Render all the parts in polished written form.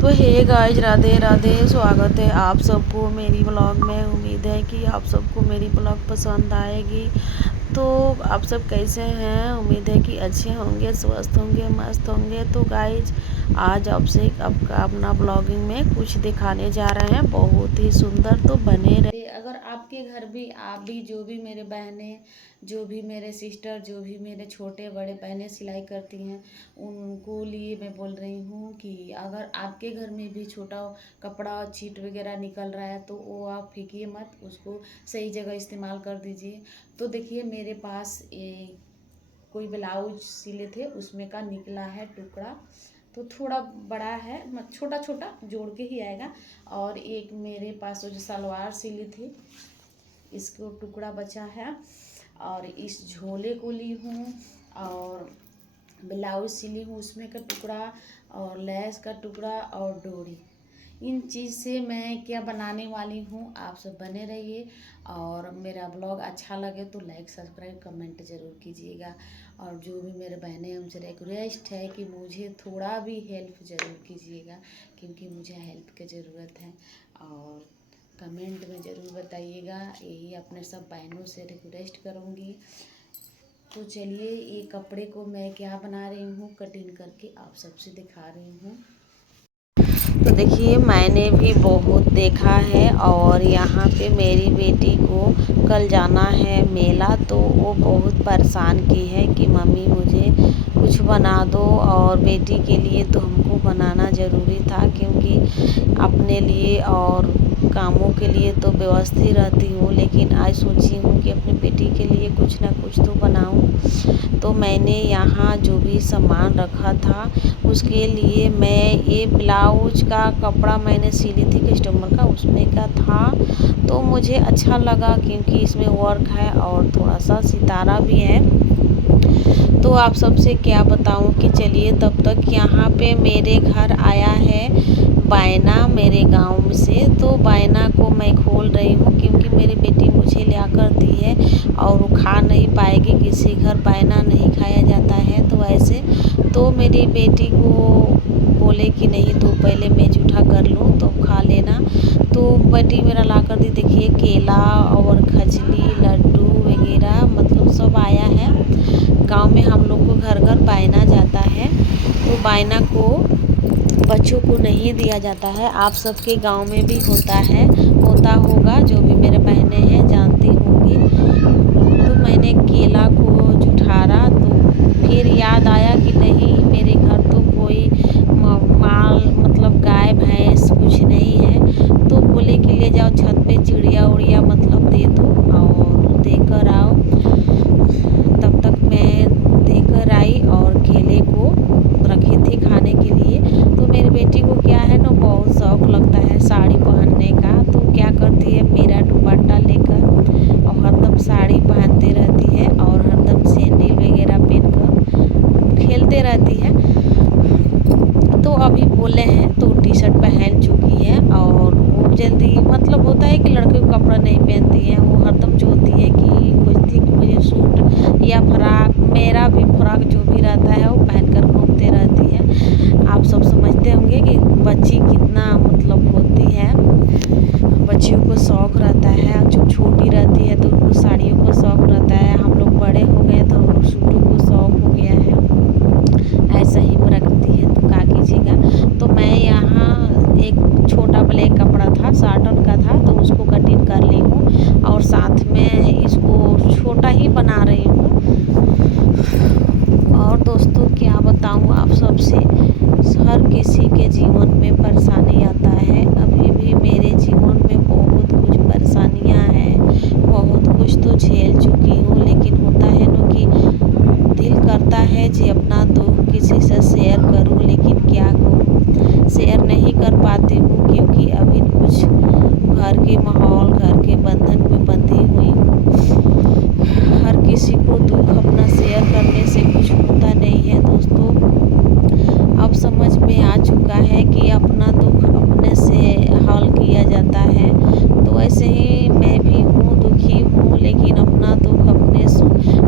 तो hey guys, Radhe Radhe. स्वागत है आप सबको मेरी ब्लॉग में। उम्मीद है कि आप सबको मेरी ब्लॉग पसंद आएगी। तो आप सब कैसे हैं? उम्मीद है कि अच्छे होंगे, स्वस्थ होंगे, मस्त होंगे। तो गाइस, आज आपसे आपका अपना ब्लॉगिंग में कुछ दिखाने जा रहे हैं, बहुत ही सुंदर। तो बने रहे। अगर आपके घर भी, आप भी, जो भी मेरे बहनें, जो भी मेरे सिस्टर, जो भी मेरे छोटे बड़े बहनें सिलाई करती हैं, उनको लिए मैं बोल रही हूँ कि अगर आपके घर में भी छोटा कपड़ा चीट वगैरह निकल रहा है तो वो आप फेंकिए मत, उसको सही जगह इस्तेमाल कर दीजिए। तो देखिए, मेरे पास कोई ब्लाउज सिले थे, उसमें का निकला है टुकड़ा। तो थोड़ा बड़ा है, छोटा छोटा जोड़ के ही आएगा। और एक मेरे पास जो सलवार सिली थी, इसको टुकड़ा बचा है। और इस झोले को ली हूँ, और ब्लाउज सिली हूँ, उसमें का टुकड़ा, और लेस का टुकड़ा, और डोरी। इन चीज़ से मैं क्या बनाने वाली हूँ, आप सब बने रहिए। और मेरा ब्लॉग अच्छा लगे तो लाइक, सब्सक्राइब, कमेंट ज़रूर कीजिएगा। और जो भी मेरे बहनें, हमसे रिक्वेस्ट है कि मुझे थोड़ा भी हेल्प ज़रूर कीजिएगा, क्योंकि मुझे हेल्प की ज़रूरत है। और कमेंट में ज़रूर बताइएगा, यही अपने सब बहनों से रिक्वेस्ट करूँगी। तो चलिए, ये कपड़े को मैं क्या बना रही हूँ, कटिंग करके आप सबसे दिखा रही हूँ। तो देखिए, मैंने भी बहुत देखा है। और यहाँ पे मेरी बेटी को कल जाना है मेला, तो वो बहुत परेशान की है कि मम्मी मुझे कुछ बना दो। और बेटी के लिए तो हमको बनाना ज़रूरी था, क्योंकि अपने लिए और कामों के लिए तो व्यवस्थित रहती हूँ, लेकिन आज सोची हूँ कि अपनी बेटी के लिए कुछ ना कुछ तो बनाऊँ। तो मैंने यहाँ जो भी सामान रखा था, उसके लिए मैं ये ब्लाउज का कपड़ा मैंने सिली थी कस्टमर का, उसमें का था। तो मुझे अच्छा लगा, क्योंकि इसमें वर्क है और थोड़ा सा सितारा भी है। तो आप सबसे क्या बताऊं कि चलिए, तब तक यहाँ पे मेरे घर आया है बायना मेरे गांव से। तो बायना को मैं खोल रही हूँ, क्योंकि मेरी बेटी मुझे लिया कर दी है और वो खा नहीं पाएगी, किसी घर बायना नहीं खाया जाता है। तो ऐसे तो मेरी बेटी को बोले कि नहीं, तो पहले मैं जूठा कर लूँ तो खा लेना। तो बेटी मेरा ला कर दी। देखिए, केला और खजली, लड्डू वगैरह, मतलब सब आया है। गांव में हम लोग को घर घर बायना जाता है, तो बायना को बच्चों को नहीं दिया जाता है। आप सबके गांव में भी होता होगा, जो भी मेरे बहनें हैं जानती होंगी। तो मैंने केला को जुठारा, तो फिर याद आया कि नहीं, मेरे घर तो कोई माल, मतलब गाय भैंस कुछ नहीं है। तो बोले कि ले जाओ छत पे चिड़िया उड़िया मतलब दे दो और देकर आओ। तब तक मैं देकर आई और केले को रखी थी खाने के लिए। तो मेरी बेटी को क्या है ना, बहुत शौक लगता है साड़ी पहनने का। तो क्या करती है, मेरा दुपट्टा लेकर और हरदम साड़ी पहनते रहती है, और हरदम सैंडल वगैरह पहनकर खेलते रहती है। तो अभी बोले हैं तो टी शर्ट पहन चुकी है, और वो जल्दी, मतलब होता है कि लड़के को कपड़ा नहीं पहनती है, वो हरदम चाहती है कि खोजती कि मुझे सूट या फ्राक, मेरा भी फ्रॉक जो भी रहता है वो पहनकर घूमते रहती है। आप सब समझते होंगे कि बच्ची कितना मतलब होती है, बच्चियों को शौक़ रहता है। जो छोटी रहती है तो उनको साड़ियों को शौक़ रहता है, हम लोग बड़े हो गए तो हम लोग सूटों को शौक़ हो गया है। ऐसा ही रखती है, तो क्या कीजिएगा। तो मैं यहाँ एक छोटा ब्लैक कपड़ा था, साटन का था, तो उसको कटिंग कर ली हूँ, और साथ में इसको छोटा ही बना रही हूँ। और दोस्तों, क्या बताऊँ आप सबसे, हर किसी के जीवन में परेशानी आता है। अभी भी मेरे जीवन में बहुत कुछ परेशानियाँ हैं, बहुत कुछ तो झेल चुकी हूँ। लेकिन होता है ना कि दिल करता है जी अपना दुख किसी से शेयर करूं, लेकिन क्या करूं, शेयर नहीं कर पाती हूं, क्योंकि अभी कुछ घर के माहौल, घर के बंधन में बंधी हुई हूं। हर किसी को दुख अपना शेयर करने से कुछ होता नहीं है दोस्तों। अब समझ में आ चुका है कि अपना दुख अपने से हल किया जाता है। तो ऐसे ही मैं भी हूँ, दुखी हूँ, लेकिन अपना दुख अपने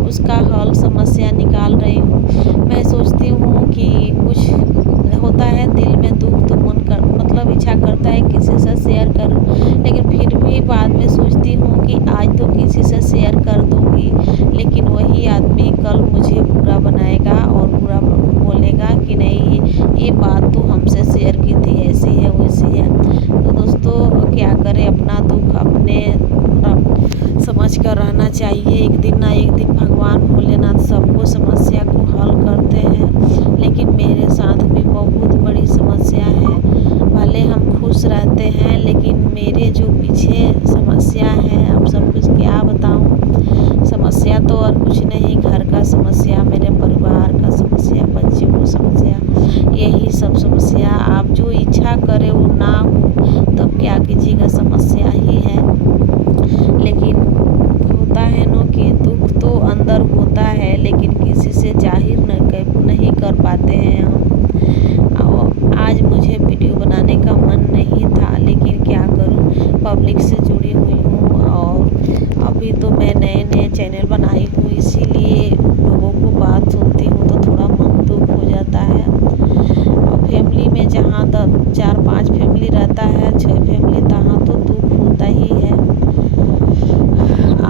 उसका हल, समस्या निकाल रही हूँ। मैं सोचती हूँ कि कुछ होता है है किसी से शेयर करूं, लेकिन फिर भी बाद में सोचती हूँ कि आज तो किसी से शेयर कर दूंगी, लेकिन वही आदमी कल मुझे बुरा बनाएगा और बुरा बोलेगा कि नहीं ये बात तो हमसे शेयर की थी, ऐसी है वैसी है। तो दोस्तों क्या करें, अपना दुख अपने समझ कर रहना चाहिए। एक दिन ना एक दिन भगवान भोलेनाथ सबको समस्या को हल करते हैं, लेकिन मेरे साथ भी बहुत बड़ी समस्या है। भले हम खुश रहते हैं, लेकिन मेरे जो पीछे समस्या है, अब सब कुछ क्या बताऊं। समस्या तो और कुछ नहीं, घर का समस्या, मेरे परिवार का समस्या, बच्चों को समस्या, यही सब समस्या। आप जो इच्छा करे वो ना हो तब क्या कीजिएगा, समस्या ही है। लेकिन होता है ना कि दुख तो अंदर होता है, लेकिन किसी से जाहिर नहीं कर पाते हैं हम। आज मुझे वीडियो बनाने का मन नहीं था, लेकिन क्या करूं, पब्लिक से जुड़ी हुई हूं और अभी तो मैं नए नए चैनल बनाई हूं, इसीलिए लोगों को बात सुनती हूं तो थोड़ा मन दुख हो जाता है। और फैमिली में जहाँ तक 4-5 फैमिली रहता है, 6 फैमिली, तहाँ तो दुख होता ही है।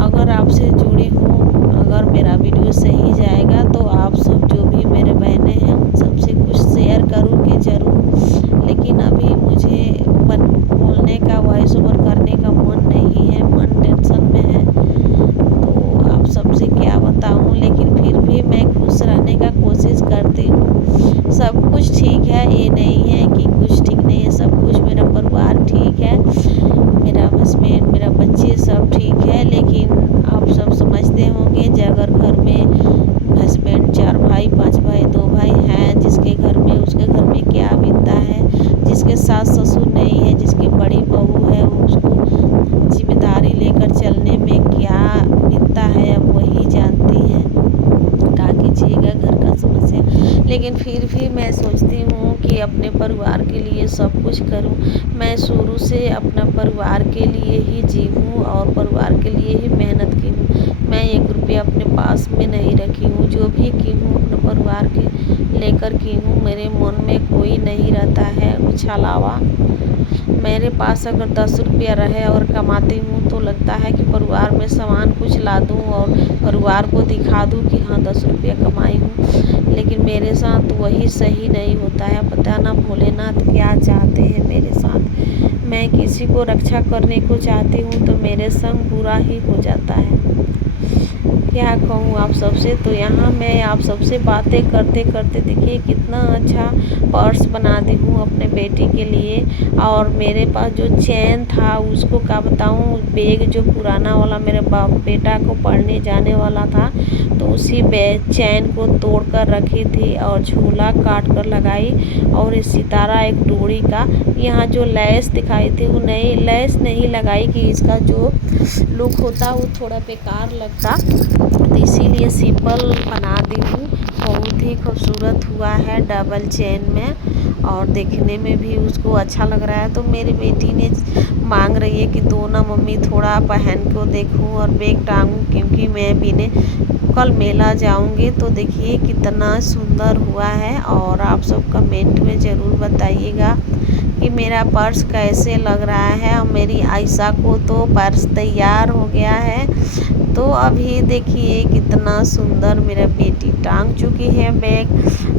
अगर आपसे जुड़ी हूँ, अगर मेरा वीडियो सही जाएगा तो आप सब जो भी मेरे बहनें हैं उन सबसे कुछ शेयर करूँगी ज़रूर। लेकिन अभी मुझे बोलने का, वॉइस ओवर करने का मन नहीं है, मन टेंशन में है, तो आप सबसे क्या बताऊँ। लेकिन फिर भी मैं खुश रहने का कोशिश करती हूँ। सब कुछ ठीक है, ये नहीं है कि कुछ ठीक नहीं है, सब कुछ, मेरा परिवार ठीक है, मेरा हस्बैंड, मेरा बच्चे सब ठीक है। लेकिन आप सब समझते होंगे कि अगर घर में हस्बैंड 4 भाई, 5 भाई, 2 भाई हैं, जिसके घर में, उसके घर में क्या बीतता है, जिसके सास ससुर नहीं है, जिसकी बड़ी बहू है, उसको जिम्मेदारी लेकर चलने में क्या बीतता है अब वही जानती है। क्या कीजिएगा, घर का समस्या। लेकिन फिर भी मैं सोचती हूँ कि अपने परिवार के लिए सब कुछ करूँ। मैं शुरू से अपना परिवार के लिए ही जी हूँ और परिवार के लिए ही मेहनत की हूँ। मैं 1 रुपया अपने पास में नहीं रखी हूँ, जो भी की हूँ अपने परिवार के लेकर की हूँ। मेरे मन में कोई नहीं रहता है कुछ अलावा। मेरे पास अगर 10 रुपया रहे और कमाती हूँ तो लगता है कि परिवार में सामान कुछ ला दूँ और परिवार को दिखा दूँ कि हाँ 10 रुपया कमाई हूँ। लेकिन मेरे साथ वही सही नहीं होता है। पता ना भोलेनाथ क्या चाहते हैं मेरे साथ। मैं किसी को रक्षा करने को चाहती हूँ तो मेरे संग बुरा ही हो जाता है। क्या कहूँ आप सबसे। तो यहाँ मैं आप सबसे बातें करते करते देखिए कितना अच्छा पर्स बना दी हूँ अपने बेटी के लिए। और मेरे पास जो चैन था उसको क्या बताऊँ, बैग जो पुराना वाला मेरे बेटा को पढ़ने जाने वाला था, तो उसी चैन को तोड़ कर रखी थी और झूला काट कर लगाई। और इस सितारा एक डोरी का, यहाँ जो लैस दिखाई थी वो नई लैस नहीं लगाई कि इसका जो लुक होता वो थोड़ा बेकार लगता, तो इसीलिए सिंपल बना दी हूँ। बहुत ही खूबसूरत हुआ है डबल चेन में और देखने में भी उसको अच्छा लग रहा है। तो मेरी बेटी ने मांग रही है कि दो ना मम्मी, थोड़ा पहन को देखूं और बैग टांगूं, क्योंकि मैं भी ने कल मेला जाऊंगी। तो देखिए कितना सुंदर हुआ है और आप सब कमेंट में ज़रूर बताइएगा कि मेरा पर्स कैसे लग रहा है। और मेरी आयशा को तो पर्स तैयार हो गया है। तो अभी देखिए कितना सुंदर मेरा बेटी टांग चुकी है बैग।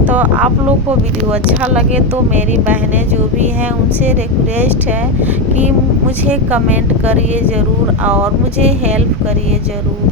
तो आप लोग को वीडियो अच्छा लगे तो मेरी बहनें जो भी हैं उनसे रिक्वेस्ट है कि मुझे कमेंट करिए ज़रूर और मुझे हेल्प करिए ज़रूर।